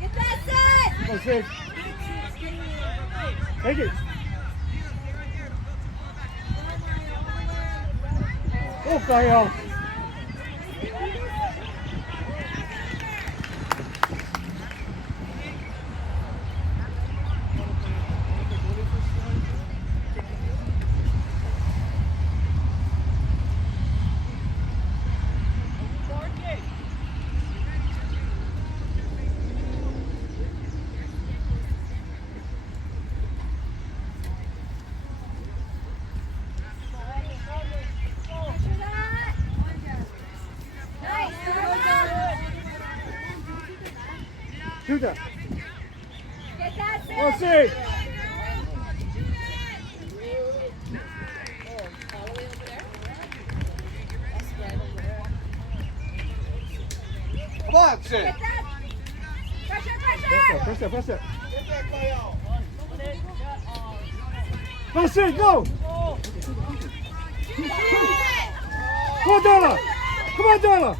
Get that set! Go, Sid. Take it. Go, Kyle. Shoot that. Get that set! Go, Sid. Come on, Sid. Get that! Pressure! Press it, press it. Get that guy out. Go, Sid, go. Come on, Donna. Come on, Donna.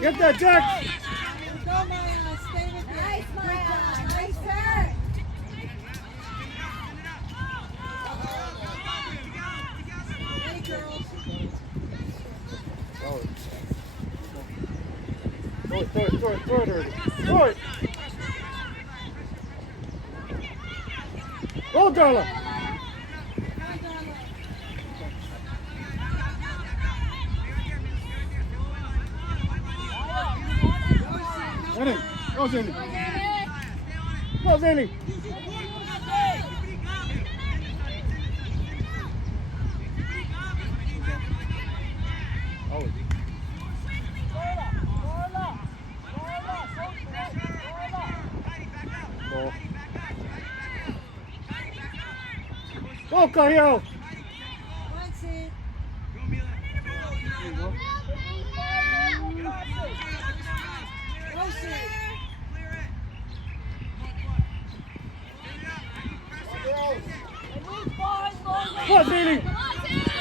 Get that, Jack. Go, Maya. Stay with me. Nice, Maya. Nice turn. Hey, girls. Throw it already. Throw it. Go, Darla. Ready? Go, Zilly. Go, Zilly. Go, Cahill. Once it. Go, Sid. Go, Zilly.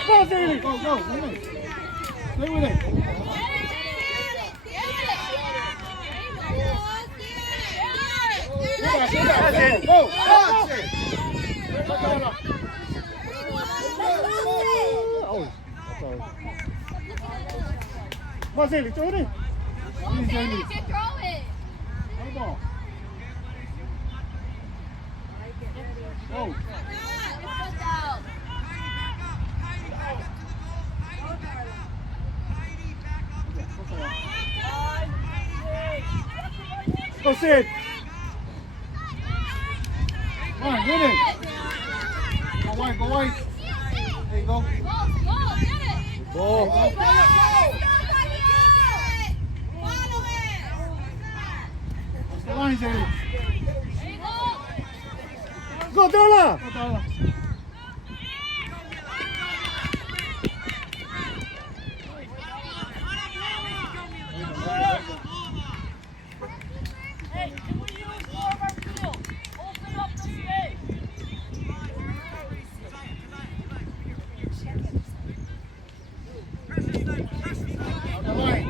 Go, Zilly. Go, go. Stay with it. Go. Come on, Sid. Oh, that's all right. Come on, Zilly. Throw it in. You can throw it. Come on. Go. It's out. Go, Sid. Come on, win it. Go white, go white. There you go. Go, get it. Go. That's the line, Zilly. There you go. Go, Darla. Go, Darla. Hey, can we use more of our field? Open up the space. On the line.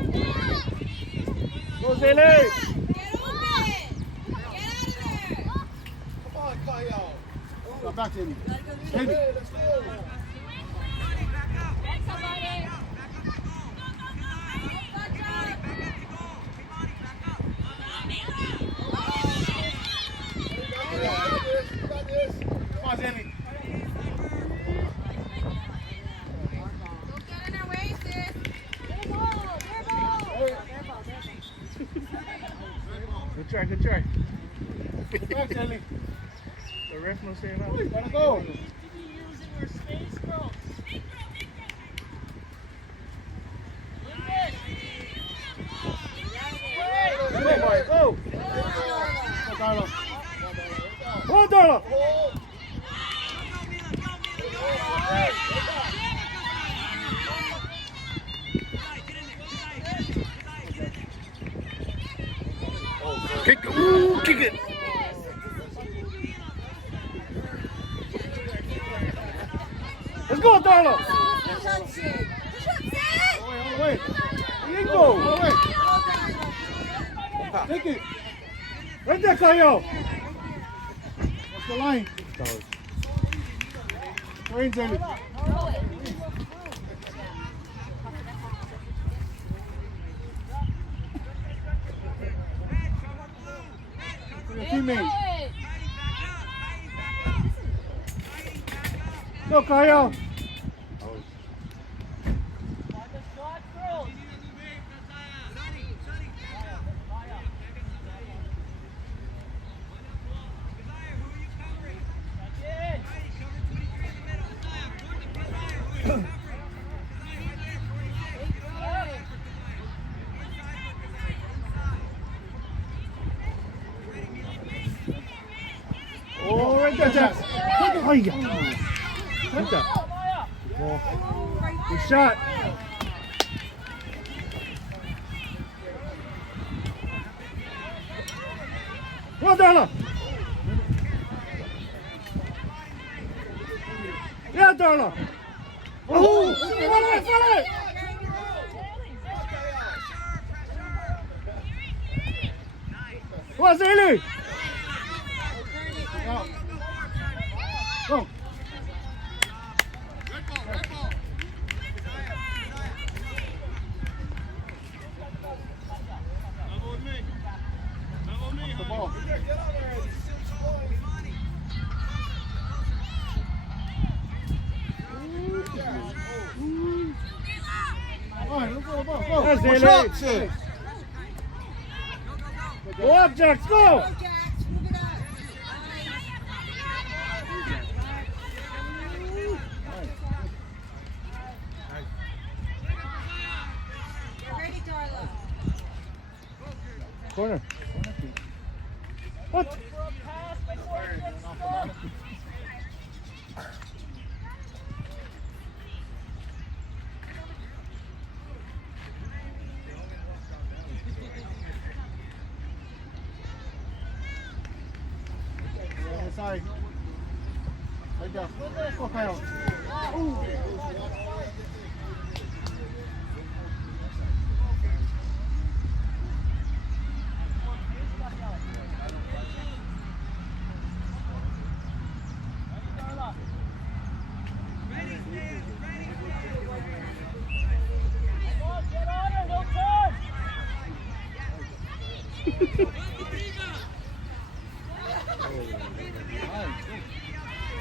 Go, Zilly. Come on, Kyle. Go back, Zilly. Zilly. Hey, let's go. Get somebody. You got this. Come on, Zilly. Don't get in their way, sis. Good try, good try. Back, Zilly. The ref no saying that. Gotta go. You need to be using your space, girls. Come on, boy, go. Go, Darla. Go, Darla. Kick it. Ooh, kick it. go, Darla. Good shot, Sid. Wait. Bingo. Go, Darla. Take it. Right there, Kyle. What's the line? Range, Ellie. Your teammate. Go, Kyle. Oh, right there, Jack. Oh, yeah. Right there. Good shot. Well, Darla. Yeah, Darla. Oh, follow it. What's Haley? Go. The ball. All right, let's go. That's Haley. up, Sid. Go up, Jax, go. Go, Jax. Move it up. Get ready, Darla. Corner. What? Sorry. Right there. Go, Kyle. Ooh.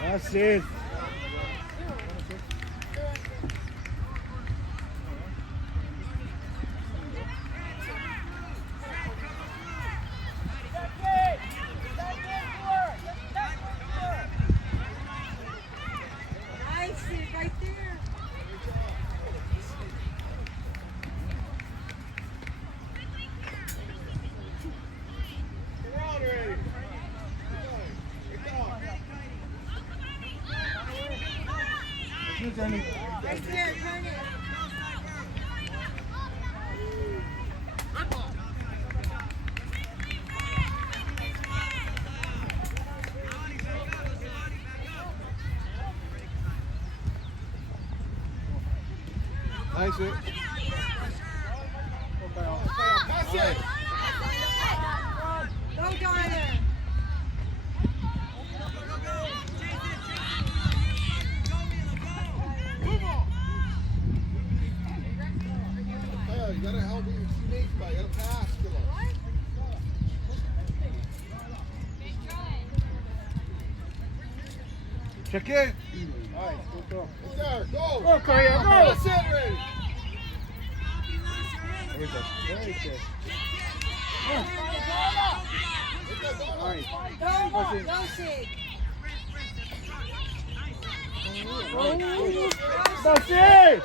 That's it. Nice, Sid, right there. Get out already. Good, Jenny. Right there, turn it. Nice it. Pass it. Go, Darla. You gotta help your teammates, but you gotta pass. Check it. All right, go. There, go. Go, Kyle, go. That's it, ready. There we go. Very good. All right. Go, Sid. That's it.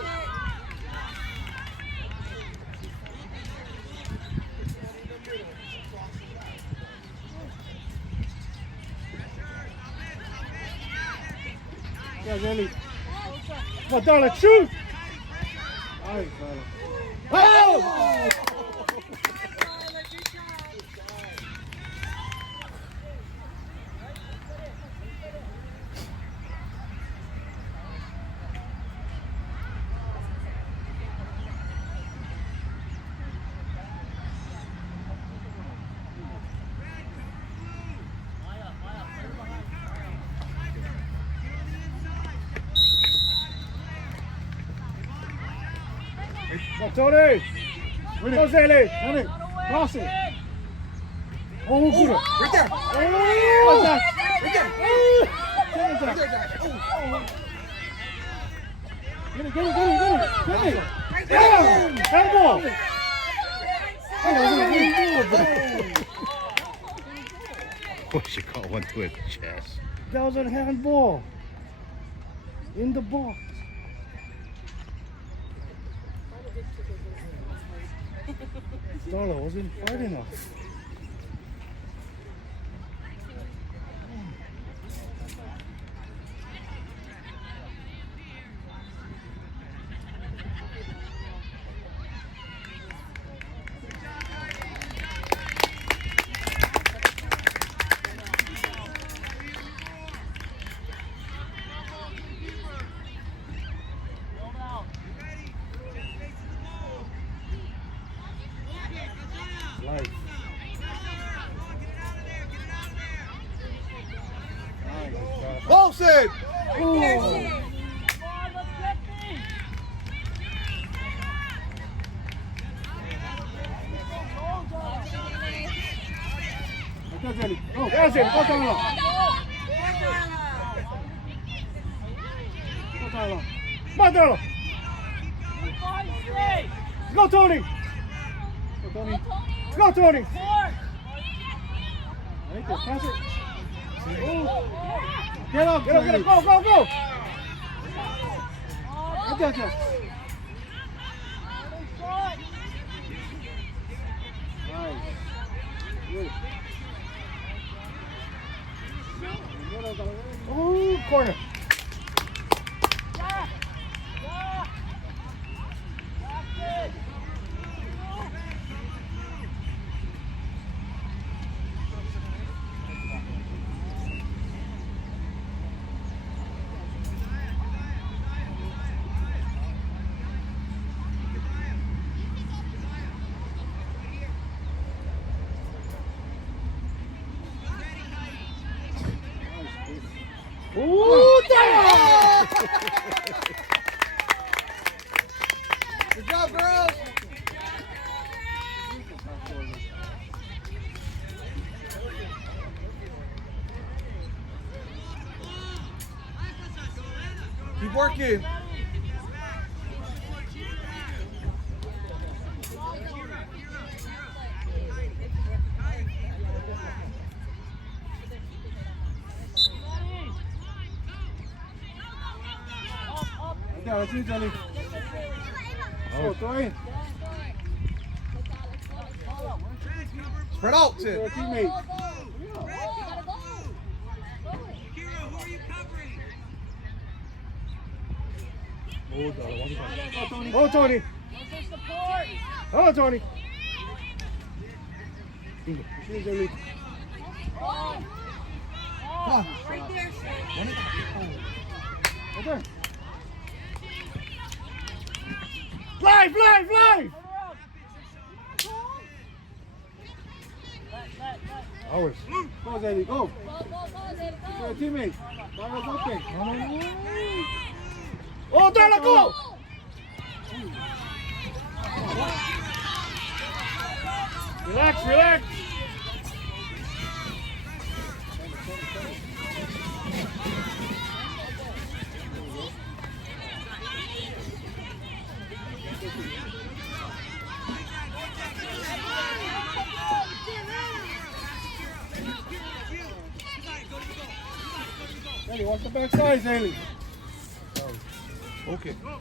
Yeah, Jenny. Come on, Darla, shoot. All right, Darla. Oh! Darla, good job. Go, Tony. Go, Zaylee. Tony, cross it. Oh, good. Right there. Oh, Josh. Right there. Take it, Right Josh. there, Josh. Oh. Get it. Damn! Handball! What you call one to his chest? That was a handball. In the box. Darla wasn't fight enough. Life. Wilson! Oh. Go, Jenny. Go, Jenny. Go, Tyler. Go, Tyler. Come on, Tyler. Go, Tony. Go, Tony. Go, Tony. Right there, pass it. Oh. Get up, go. Get there, Jeff. Nice. Good. Oh, corner. Ooh, damn! Good job, girls! Keep working. Yeah, that's you, Johnny. Oh, throw in. Spread out, Your Sid. teammate. Oh, Tony. Oh, Tony. Here's the lead. Come on. Right there, sir. Right there. Live! Ours. Go, Zaylee, go. Your teammate. Darla's open. Oh, Darla, go! Relax. Zaylee, watch the backside, Zaylee. Okay. Go,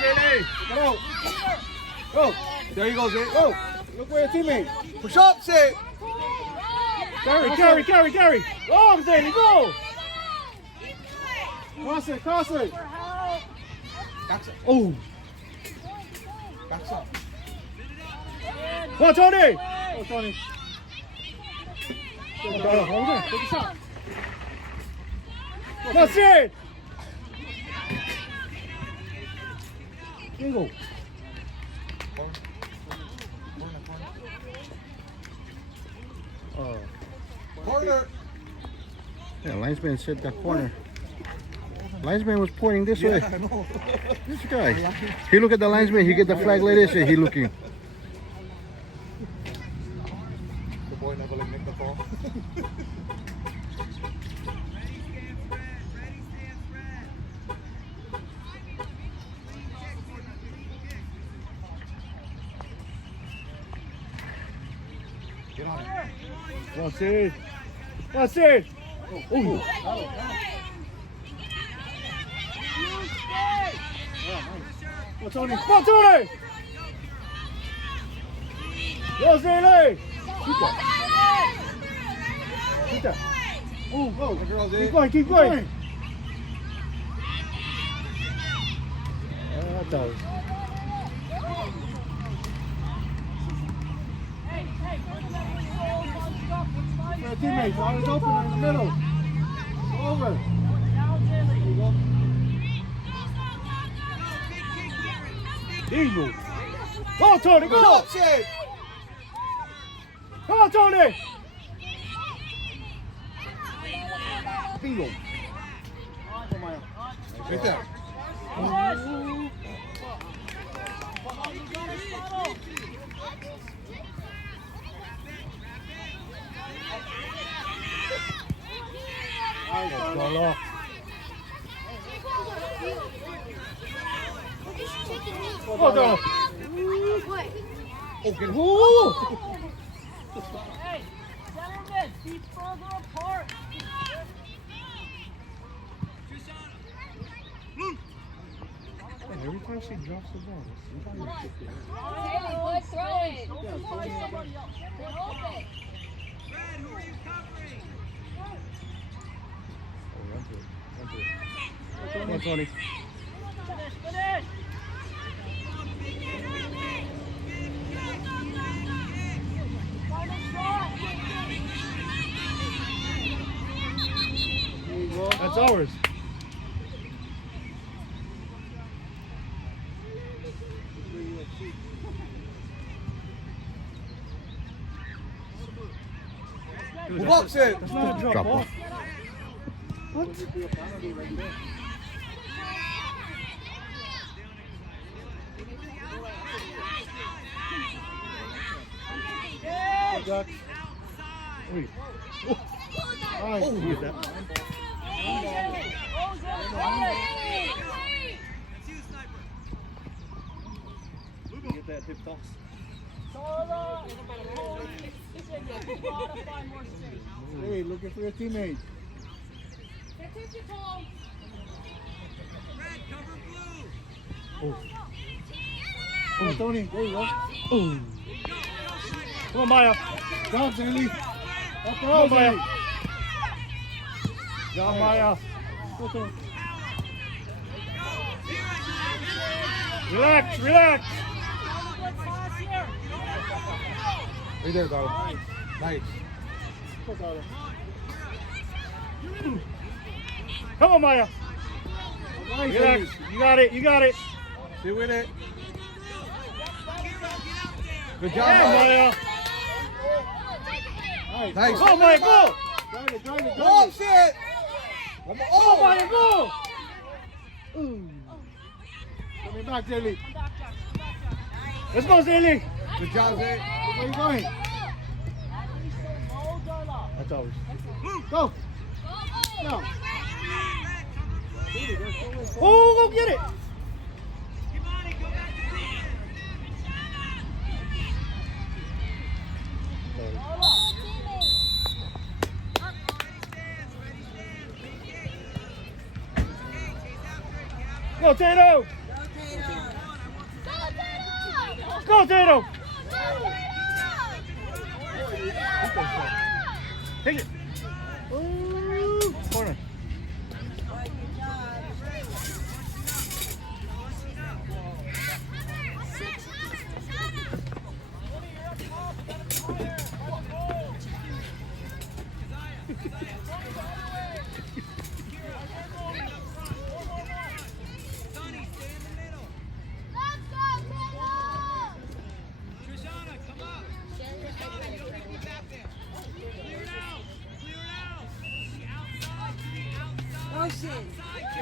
Zaylee. Come out. Go. There you go, Zaylee. Go. Look where your teammate. Push up, Sid. Carry. Go, Zaylee, go. Cross it. That's it. Oh. That's up. Come on, Tony. Go, Tony. Hold on. Take a shot. That's it. Bingo. Yeah, linesman said that corner. Linesman was pointing this way. I know. This guy. He look at the linesman. He get the flag like this, and he looking. The boy never like make the call. Get on it. Come on, Sid. Come on, Sid. Oh. Come on, Tony. Come on, Tony. Go, Zaylee. Shoot that. Shoot that. Oh, go. The girls, Keep going, keep going. That's all. For our teammates, always open in the middle. Go over. There you go. Hilo. Go, Tony, go. Up, Sid. Come on, Tony. Bingo. Right there. Ball off. Go, Tony. Oh, get it. Hey, center mid, be further apart. Every time she drops the ball, sometimes Haley, good throw it. Push it. Pull it. Come on, Tony. Finish, finish. Final shot. That's ours. Move up, Sid. That's not a drop Drop off. off. What? Duck. Wait. Oh. Oh, use that. Get that hip toss. Hey, looking for your teammate. Oh. Come on, Tony. There you go. Oh. Come on, Maya. Down, Stanley. Up the road, Maya. Down, Maya. Go, Tony. Relax, relax. Right there, darling. Nice. Go, darling. Come on, Maya. Nice, Relax. You got it. You got it. Stay with it. Good job, Yeah, Maya. Maya. Nice. Go, Maya, go. Drive it, drive it, Go drive up, it. Sid. One more. Go, Oh, Maya, go. Coming back, Zaylee. Let's go, Zaylee. good job, Sid. Where you going? That's ours. Go. No. Oh, go get it. Go, Tato. Go, Tato. Take it. Ooh, corner.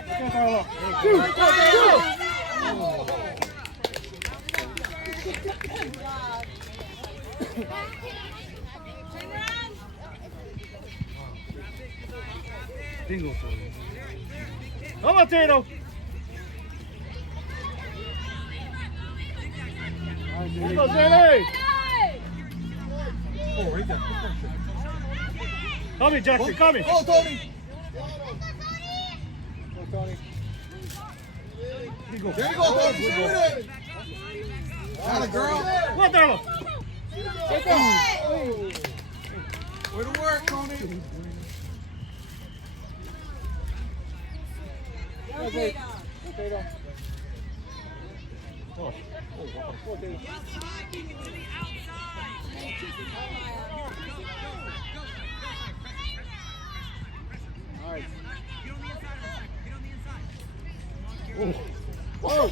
Go, Darla. Shoot. Bingo. Come on, Tato. Let's go, Zane. Oh, right there. Come here, Jackson. Come here. Go, Tony. Go, Tony. Bingo. There you go, Tony. Stay with it. Got it, girl. Come on, Darla. Way to work, Tony. Okay. Tato. Oh. Oh, Tato. Nice. Oh. Oh.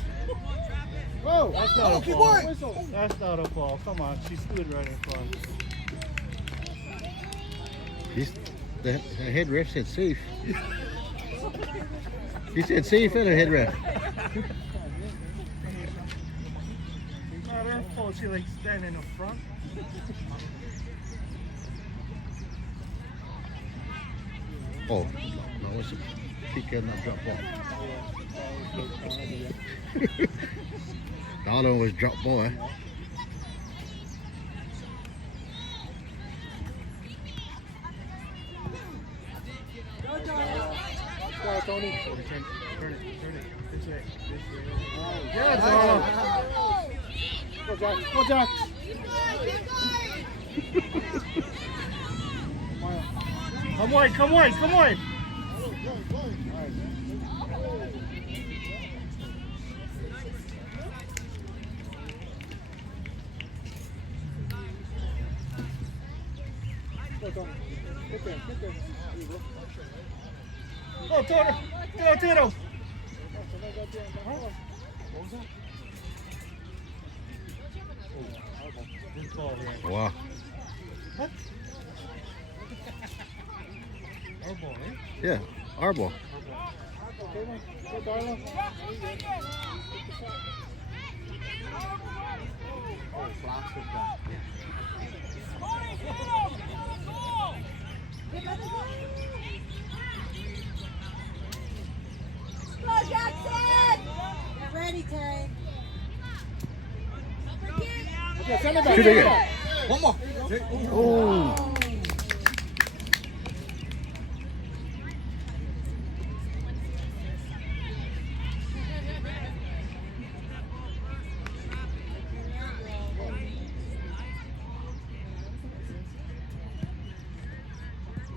Oh. That's not a Keep fall. going. That's not a fall. Come on. She stood right in front. The head ref said safe. He said safe and a head ref. It's not her fault. She like standing in front. Oh, no, it's a kick and not drop ball. The other one was drop ball, eh? Go, Tony. Turn it. This way. Yeah, Darla. Go, Jack. Go, Jack. Come on. Go, Tony. Get there. There you go. Go, Tito. Go, Tito. Wow. What? Our ball, eh? Yeah, our ball. Go, Darla. Oh, plastic back. Go, Jackson! Get ready, Tay. Okay, send it back. Shoot again. One more. Oh.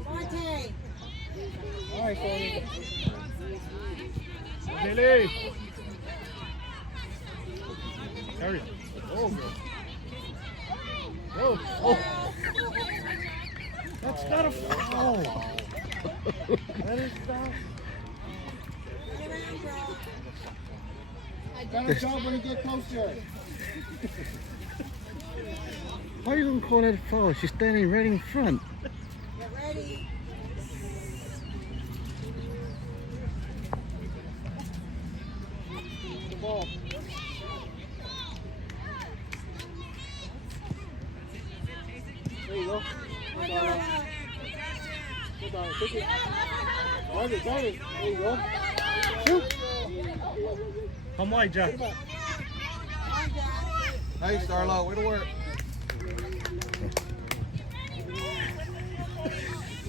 Monte. All right, Tony. Billy. Carry it. Oh, girl. Oh. That's not a foul. That is not. Get around, girl. Better jump when you get closer. Why are you going to call that a foul? She's standing right in front. Get ready. The ball. There you go. Go, Darla. Go, Darla. Take it. Drive it. There you go. Shoot. Come on, Jack. Nice, Darla. Way to work.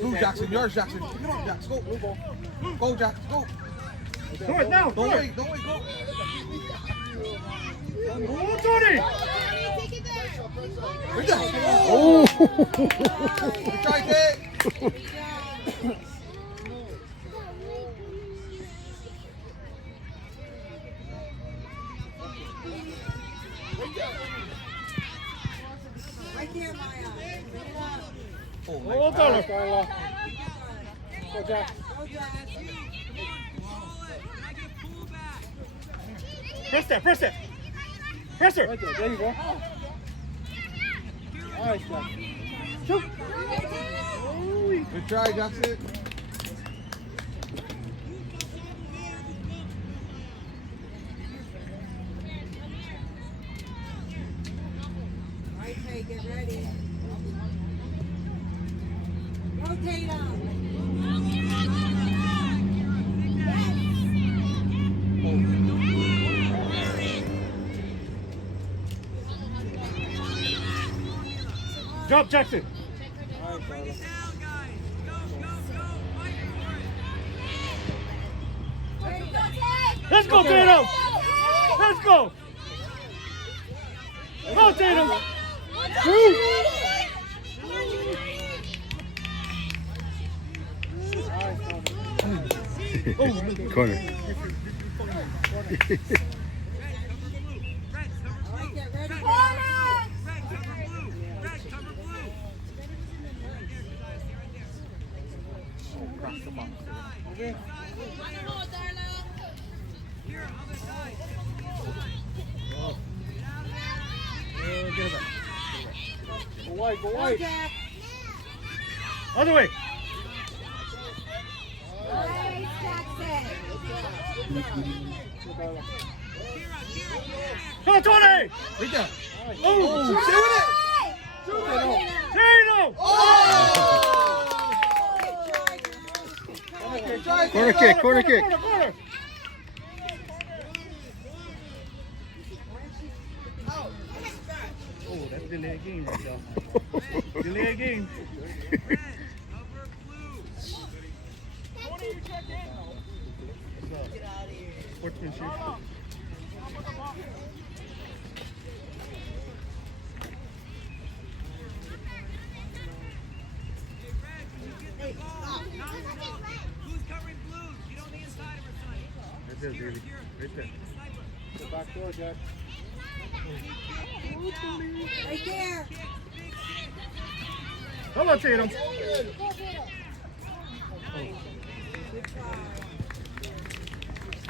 Move, Jackson. Yours, Jackson. Come on, Jackson. Go. Blue ball. Go, Jackson. Go. Do it now. Don't wait. Go. Oh, Tony. Right there. Oh! Good try, Tate. Right there, Maya. Bring it up. Oh, Darla. Go, Jack. Go, Jack. Press that. Press her. Right There you go. Nice, Jack. Shoot. Good try, Jackson. Okay, get ready. Rotate them. Drop, Jackson. Let's go, Tatum. Let's go. Go, Tatum. Corner. Get ready. Go wide, go wide. Jack. Other way. Nice, Jackson. Come on, Tony. Right there. Oh, Shoot it. Tatum. Corner kick, corner kick. Corner. Oh, that's delay game, y'all. Delay game. Sportsmanship. Who's covering blue? Get on the inside of her, son. Right there, baby. Right there. The back door, Jack. Right there. Come on, Tatum.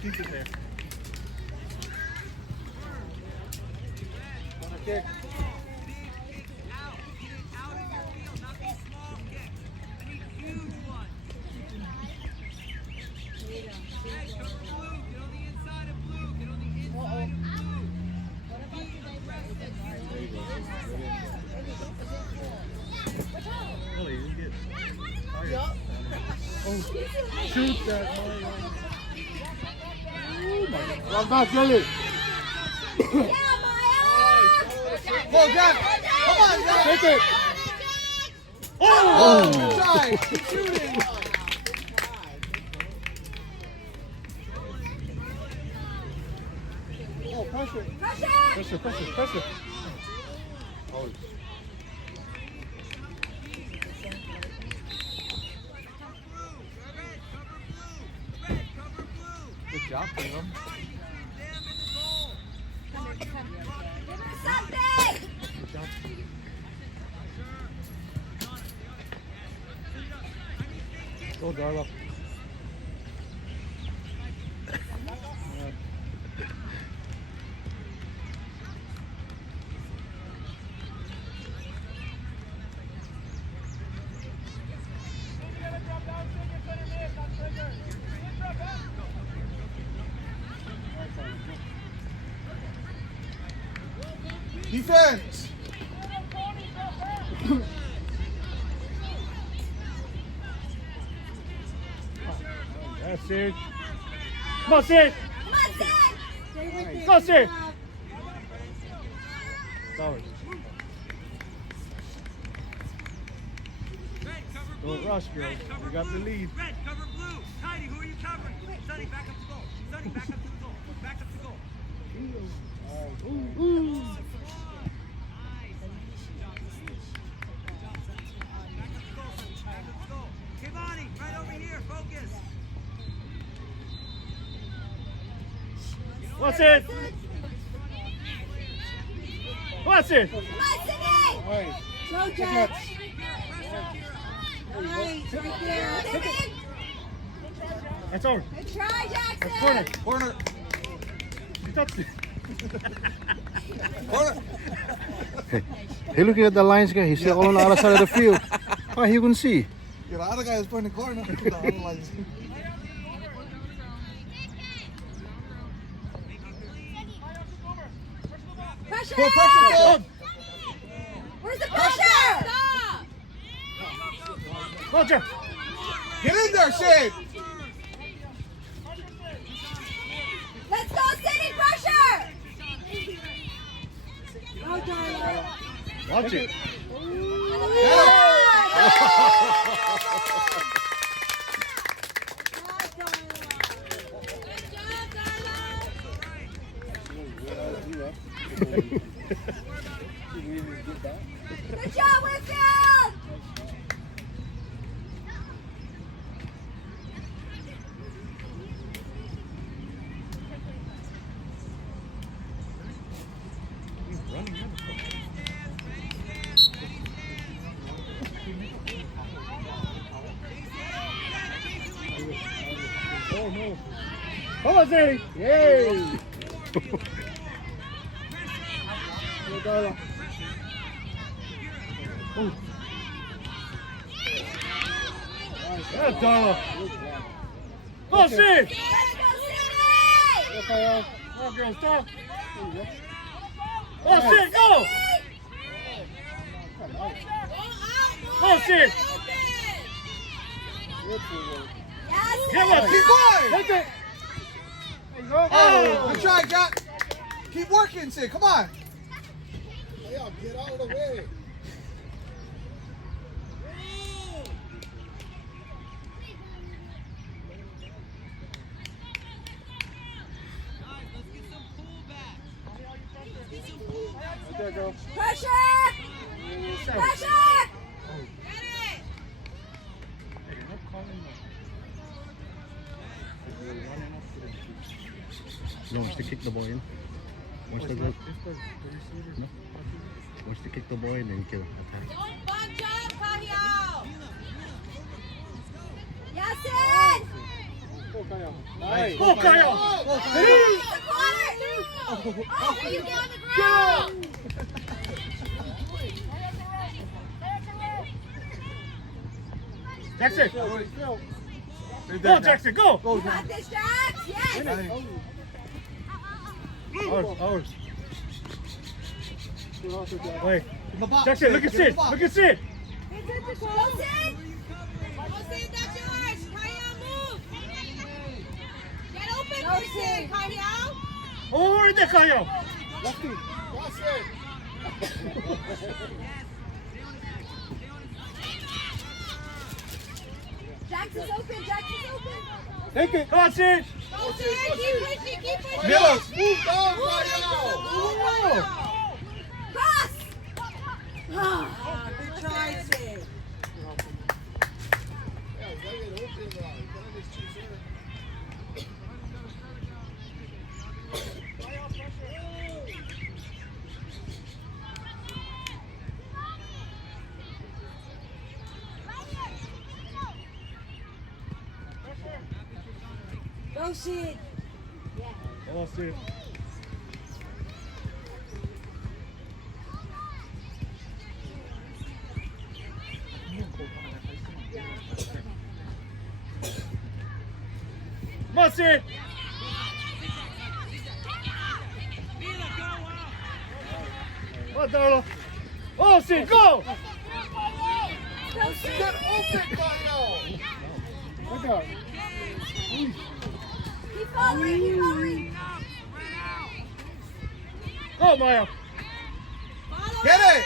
Keep it there. Corner kick. Out. Get it out of your field, not these small kicks. I need huge ones. Red, cover blue. Get on the inside of blue. Get on the inside of blue. Be aggressive. Really, you get tired. Oh, shoot that, Mario. Well done, Kelly. Go, Jack. Come on, Jack. Take it. Oh, try. Keep shooting. Oh, pressure. Pressure. Oh. Good job, Tatum. Good job. Go, Darla. Defense. That's it. Come on, Sid. Go, Sid. Sorry. Don't rush, girl. You got the lead. Red, cover blue. Heidi, who are you covering? Sonny, back up to goal. Sonny, back up to the goal. Back up to goal. Kivani, right over here. Focus. What's it? What's it? All right. Go, Jack. Nice, right there. That's over. Good try, Jackson. That's corner. Corner. You touched it. Corner. Hey, looking at the lines guy. He's still on the other side of the field. Oh, he couldn't see. The other guy is playing the corner. The other lines. Pressure. Go, pressure, go. Where's the pressure? Stop. Go, Jack. Get in there, Shane. Let's go, City, pressure! Go, Darla. Watch it. Good job, Whitfield! Oh no. Come on, Zay. Yay. Go, Darla. Oh. Yeah, Darla. Go, Sid. Let's go, City! Go, Kyle. Come on, girls, stop. Go, Sid, go. Go, Sid. Yes, Get one. Keep going. Take it. There you go. Oh, good try, Jack. Keep working, Sid. Come on. Yeah, get out of the way. There you go. pressure! Pressure! No, wants to kick the ball in. Wants to go. No. Wants to kick the ball in and kill. Attack. Don't bunch up, Kahio. Yasin! Go, Kyle. Nice. Go, Kyle. Oh, you get on the ground! Jackson. Go, Jackson, go. Go, You got this, Jax? Yes! Ours. Wait. In the box, Jackson, look at Sid. Get in Sid. the box. Look at Sid. Go, Sid! That's yours. Kahio, move. Get open, Go, Sid. Sid. Kahio. Oh, right there, Kyle. Jax is open, Jax is open! Take it. Come on, Sid. Go, Sid. Keep pushing, keep pushing. Middle. Move down, Go, Cross! Ah, good try, Sid. Go, Sid. Come on, Sid. Come on, Sid. Come on, Darla. Oh, Sid, go. Go, Sid. Get open, Kyle. Look out. Keep following, keep following. Go, Maya. Get it.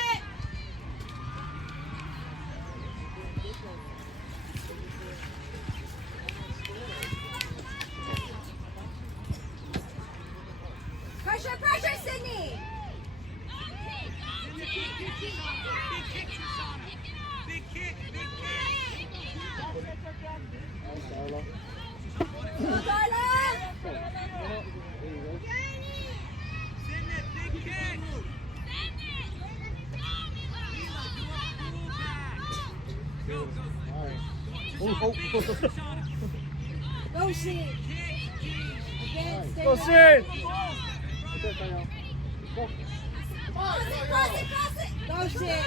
Pressure, pressure, Sydney! Go, Darla! Go, Sid! Again, stay Go, back. Sid. Cross it, cross it! Go, Sid!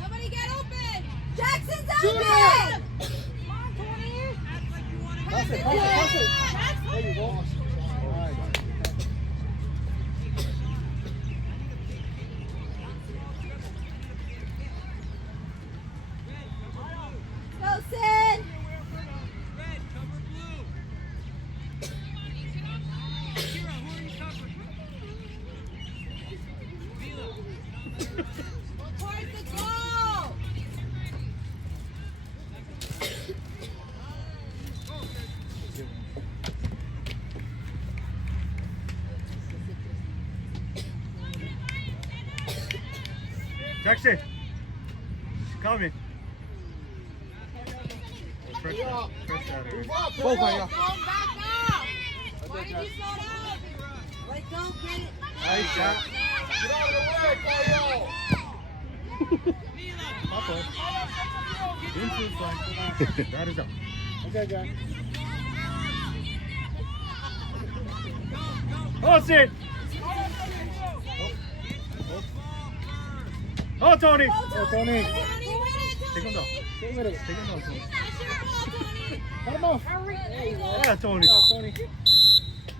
Somebody get open. Jackson's Shoot open! Pass it, pass it, pass it. There you go. All right. Jackson. She's coming. Fresh out. Fresh out already. Both on ya. Go back up. Why did you slow down? Let go, get it. Nice shot. Get out of the way, Kyle. Up on. Into the flank. That is up. Okay, John. Oh, sit. Oh, Tony. Oh, Tony. Take him down. Take him down, Tony. Cut him off. Yeah, Tony. Good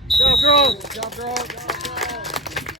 job, girls. Good job, girls.